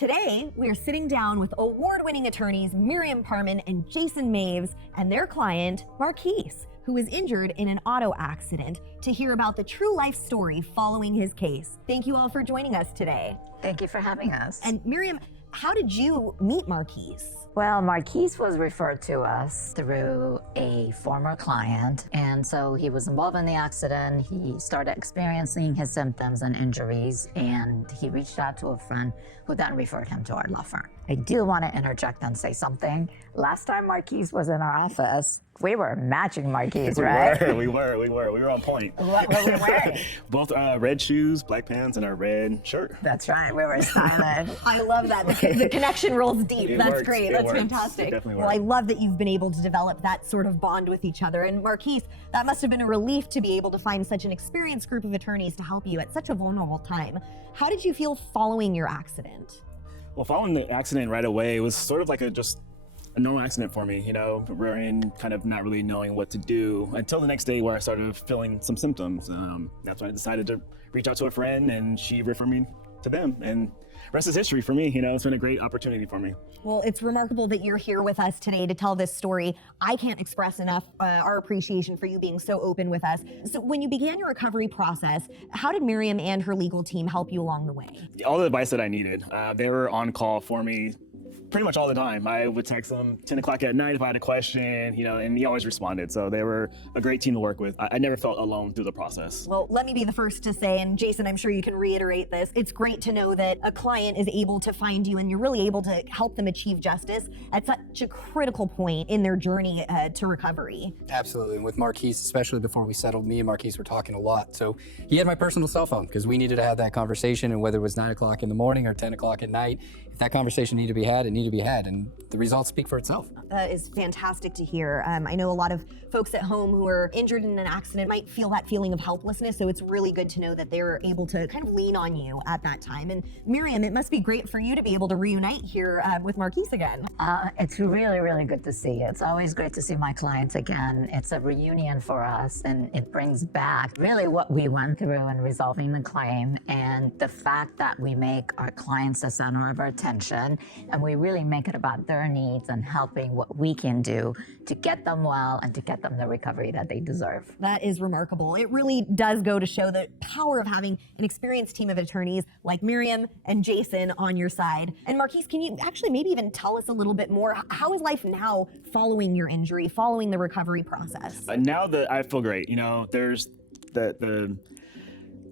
Today, we are sitting down with award-winning attorneys Miriam Parman and Jason Maves and their client, Marquise, who was injured in an auto accident, to hear about the true life story following his case. Thank you all for joining us today. Thank you for having us. And Miriam, how did you meet Marquise? Well, Marquise was referred to us through a former client, and so he was involved in the accident. He started experiencing his symptoms and injuries, and he reached out to a friend who then referred him to our law firm. I do want to interject and say something. Last time Marquise was in our office, we were matching Marquise, right? We were on point. What were we wearing? Both red shoes, black pants, and a red shirt. That's right, we were styling. I love that. The connection rolls deep. That's works. great. It That's works. fantastic. It definitely Well, I works. love that you've been able to develop that sort of bond with each other. And Marquise, that must have been a relief to be able to find such an experienced group of attorneys to help you at such a vulnerable time. How did you feel following your accident? Well, following the accident right away, it was sort of like just a normal accident for me, and kind of not really knowing what to do until the next day where I started feeling some symptoms. That's when I decided to reach out to a friend, and she referred me to them. And rest is history for me. It's been a great opportunity for me. Well, it's remarkable that you're here with us today to tell this story. I can't express enough our appreciation for you being so open with us. So when you began your recovery process, how did Miriam and her legal team help you along the way? All the advice that I needed, they were on call for me pretty much all the time. I would text them 10 o'clock at night if I had a question, and he always responded. So they were a great team to work with. I never felt alone through the process. Well, let me be the first to say, and Jason, I'm sure you can reiterate this, it's great to know that a client is able to find you and you're really able to help them achieve justice at such a critical point in their journey to recovery. Absolutely. And with Marquise, especially before we settled, me and Marquise were talking a lot. So he had my personal cell phone because we needed to have that conversation. And whether it was 9 o'clock in the morning or 10 o'clock at night, if that conversation needed to be had, it needed to be had. And the results speak for itself. That is fantastic to hear. I know a lot of folks at home who are injured in an accident might feel that feeling of helplessness. So it's really good to know that they're able to kind of lean on you at that time. And Miriam, it must be great for you to be able to reunite here with Marquise again. It's really, really good to see. It's always great to see my clients again. It's a reunion for us, and it brings back really what we went through in resolving the claim, and the fact that we make our clients the center of our attention, and we really make it about their needs and helping what we can do to get them well and to get them the recovery that they deserve. That is remarkable. It really does go to show the power of having an experienced team of attorneys like Miriam and Jason on your side. And Marquise, can you actually maybe even tell us a little bit more? How is life now following your injury, following the recovery process? Now that I feel great, there's the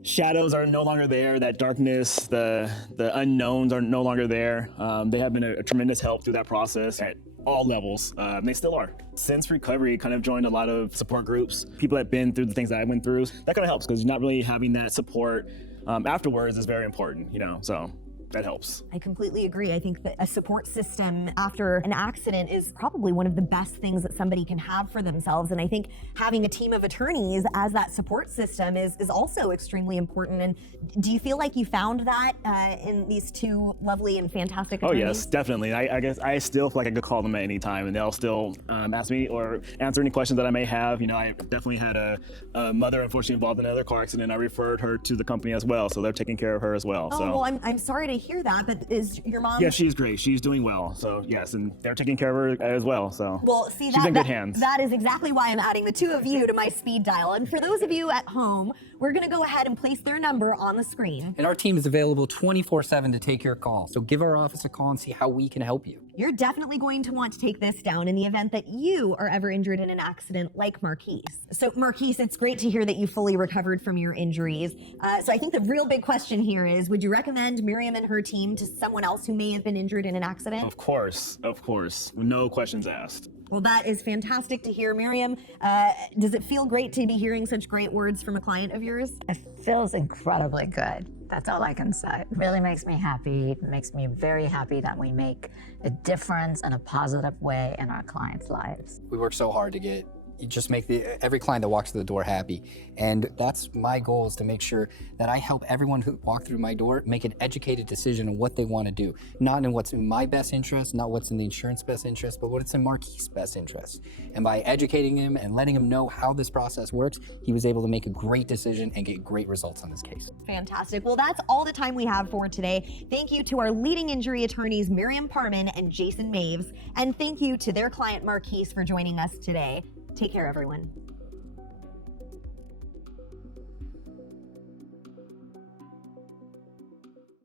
shadows are no longer there, that darkness, the unknowns are no longer there. They have been a tremendous help through that process at all levels. They still are. Since recovery, kind of joined a lot of support groups. People that have been through the things that I went through. That kind of helps because not really having that support afterwards is very important, so that helps. I completely agree. I think that a support system after an accident is probably one of the best things that somebody can have for themselves. And I think having a team of attorneys as that support system is also extremely important. And do you feel like you found that in these two lovely and fantastic attorneys? Oh yes, definitely. I guess I still feel like I could call them at any time and they'll still ask me or answer any questions that I may have. I definitely had a mother unfortunately involved in another car accident. I referred her to the company as well, so they're taking care of her as well. Oh, well, I'm sorry to hear that, but is your mom? Yeah, she's great. She's doing well. So yes, and they're taking care of her as well. So well, see, she's in good hands. That is exactly why I'm adding the two of you to my speed dial. And for those of you at home, we're going to go ahead and place their number on the screen. And our team is available 24/7 to take your call. So give our office a call and see how we can help you. You're definitely going to want to take this down in the event that you are ever injured in an accident like Marquise. So Marquise, it's great to hear that you fully recovered from your injuries. So I think the real big question here is, would you recommend Miriam and her team to someone else who may have been injured in an accident? Of course. No questions asked. Well, that is fantastic to hear. Miriam, does it feel great to be hearing such great words from a client of yours? It feels incredibly good. That's all I can say. It really makes me happy. It makes me very happy that we make a difference in a positive way in our clients' lives. We work so hard to get just make every client that walks through the door happy. And that's my goal, is to make sure that I help everyone who walks through my door make an educated decision on what they want to do. Not in what's in my best interest, not what's in the insurance best interest, but what's in Marquis' best interest. And by educating him and letting him know how this process works, he was able to make a great decision and get great results on this case. Fantastic. Well, that's all the time we have for today. Thank you to our leading injury attorneys, Miriam Parman and Jason Maves. And thank you to their client, Marquis, for joining us today. Take care, everyone.